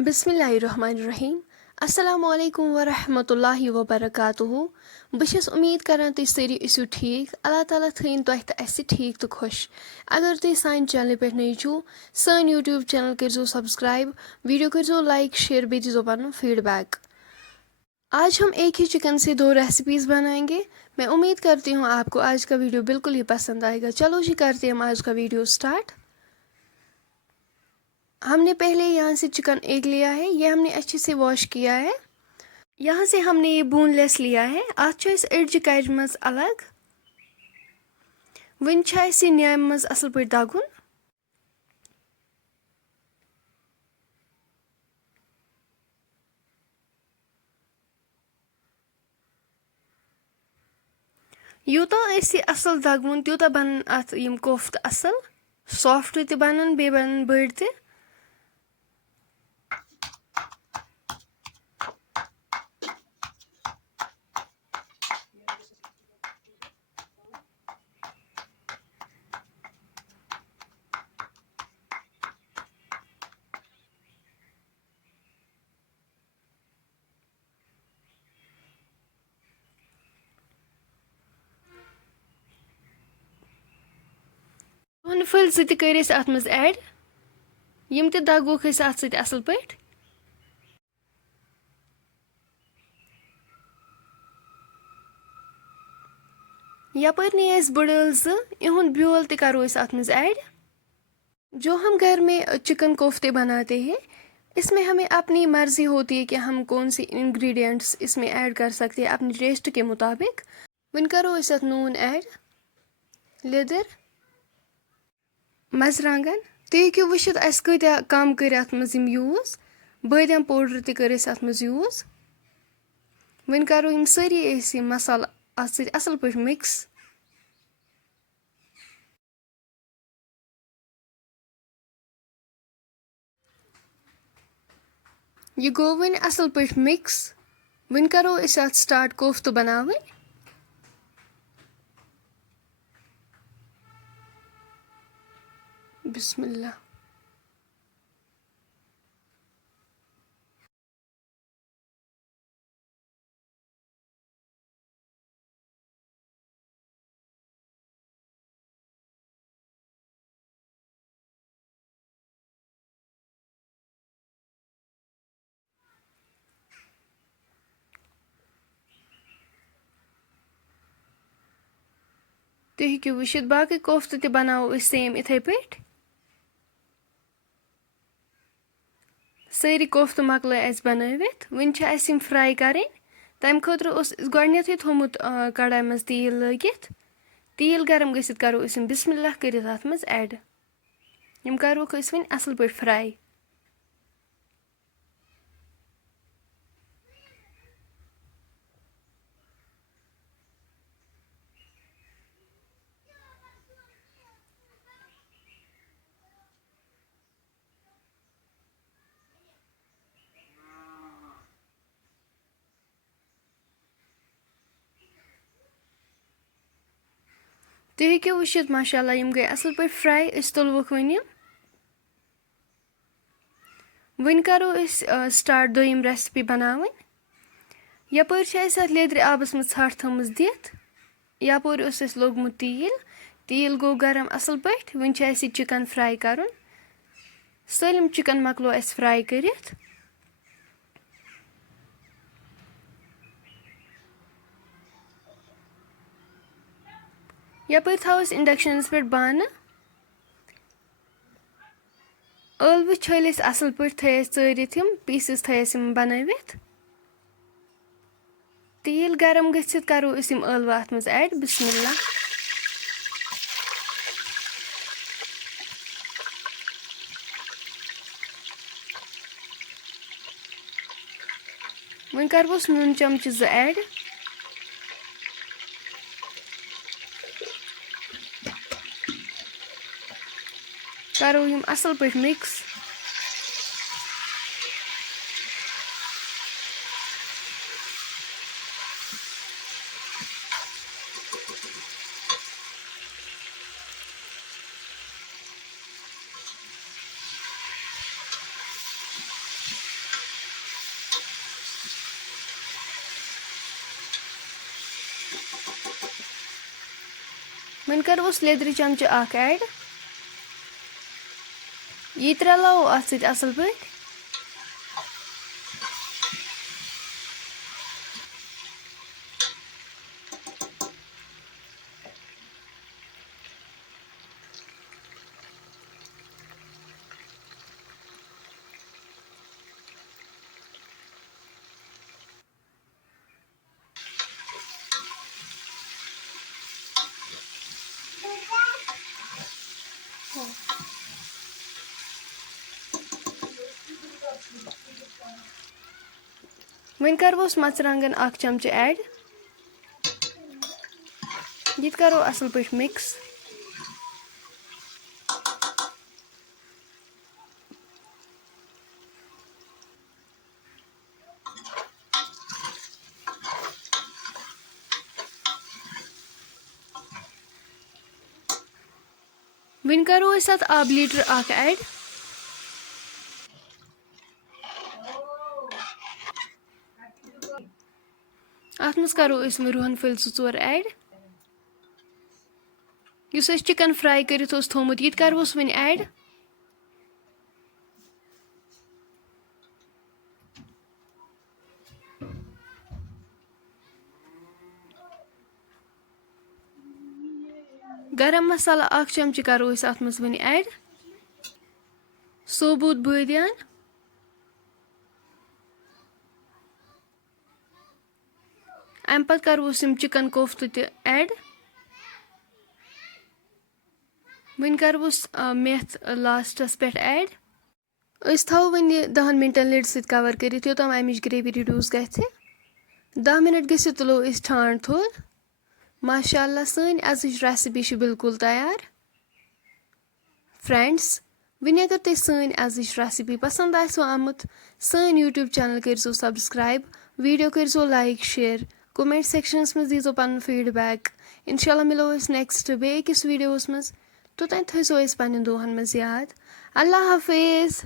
बिस्मिल्लाहिर्रहमानिर्रहीम। अस्सलामुअलैकुम वरहमतुल्लाहि वबरकातुहू। बह छस उम्मीद करान तुम सारी ईसु ठीक। अल्लाह ताला थीन तुह तो अस ठीक तो खुश। अगर तुम सान चैनल पे नई छो सान यूट्यूब चैनल करो सब्सक्राइब, वीडियो करो लाइक शेयर, बे दीजो पन फीडबैक। आज हम एक ही चिकन से दो रेसिपीज़ बनाएंगे। मैं उम्मीद करती हूँ आपको आज का वीडियो बिल्कुल ही पसंद आएगा। चलो जी करते हैं हम आज का वीडियो स्टार्ट। हमने पहले यहाँ से चिकन एक लिया है, ये हमने अच्छे से वॉश किया है। यहाँ से हमने ये बोनलेस लिया है। अत अड़ज कज मज अलग वन न्याम मज असल पे दगुन। यूता असल दगवन तूता बन अत यम कोफ्त असल सॉफ्ट ते बनन बे बनन बड़ ते। फल सत कर अत मज ऐड यम ते दगोख अत सत असल पे। यपर नी बड़ल इहुंद ब्योल ते करो अत मज ऐड। जो हम घर में चिकन कोफ्ते बनाते हैं इसमें हमें अपनी मर्जी होती है कि हम कौन सी इंग्रेडिएंट्स इसमें ऐड कर सकते हैं अपने टेस्ट के मुताबिक। वन करो अत नून ऐड, लेदर, मरचांगन। तुम हेकु वुचित अस कत्या कम कर अत मज यूज। बादाम पाउडर ते कर अत मज यूज। वन करो यम सारी मसाला अत सत असल पे मिक्स। यह गो वन असल पे मिक्स। वन करो अत स्टार्ट कोफ्त बनावन। बिस्मिल्लाह। तुम हेकु वुचित बाकी कोफ्त ते बनाओ सेम इथे पे। सारी कोफ्त मकल अस बनवित। वन यम फ्राई करें तम खुद गए थोमुत कढ़ाई मज तेल लगित। तेल गरम गसित करो यम बिस्मिल्लाह कर अत मज ऐड। यम करोक वन असल पे फ्राई। तुम हेकु वुचित माशाल्लाह यम गए असल पे फ्राई। तुलवुक वन करो स्टार्ट दोयम रेसिपी बनावन। यपर लेदर आबस मज षठ थमज दिथ। यपर लोगमुत तेल। तेल गो गरम असल पे। वन चिकन फ्राई कर। सलम चिकन मकलो अस फ्राई करित। यपर थोस इंडक्शन पे बान। ळव छल असल पे थरित पीसेस थस बनवित। तेल गरम गसित करो यम ळव अत मज ऐड। बिस्मिल्लाह। वन करवोस नून चमचे 2 ऐड। करो यम असल पे मिक्स। वह करोस लेदर चमच अख ऐड यह रलावो अत सत असल पे वह करोस मर्चांगन अख चमच ऐड यह करो असल पे मिक्स वह करो अत आब लीटर अख ऐड अत मज करो रुहन फल 2 ऐड युस चिकन फ्राई करित थोमुत यह करोस वह ऐड गरम मसाला अख चमच करो अत मज वह ऐड सोबूत बदियान अम पत करोस चिकन कोफ्त ऐड वह करोस मेथ लास्टस पे ऐड थो वन 10 मिनटन लिड सत कवर कर योतम अमिच ग्रेवी रिड्यूस ग 10 मिनट गसित तुलो ठांड थोद माशाअल्लाह सन अजिच रेसिपी बिल्कुल तैयार फ्रेंड्स वन अगर तुम सन अजिच रेसिपी पसंद आमुत सन यूट्यूब चैनल करो सब्सक्राइब वीडियो करो लाइक शेयर कमेंट सेक्शनस में दीजो पन फीडबैक इंशाल्लाह मिलो नेक्स्ट बेकिस वीडियोस मज तोतान थो पन्न दुहन मज याद अल्लाह हाफिज।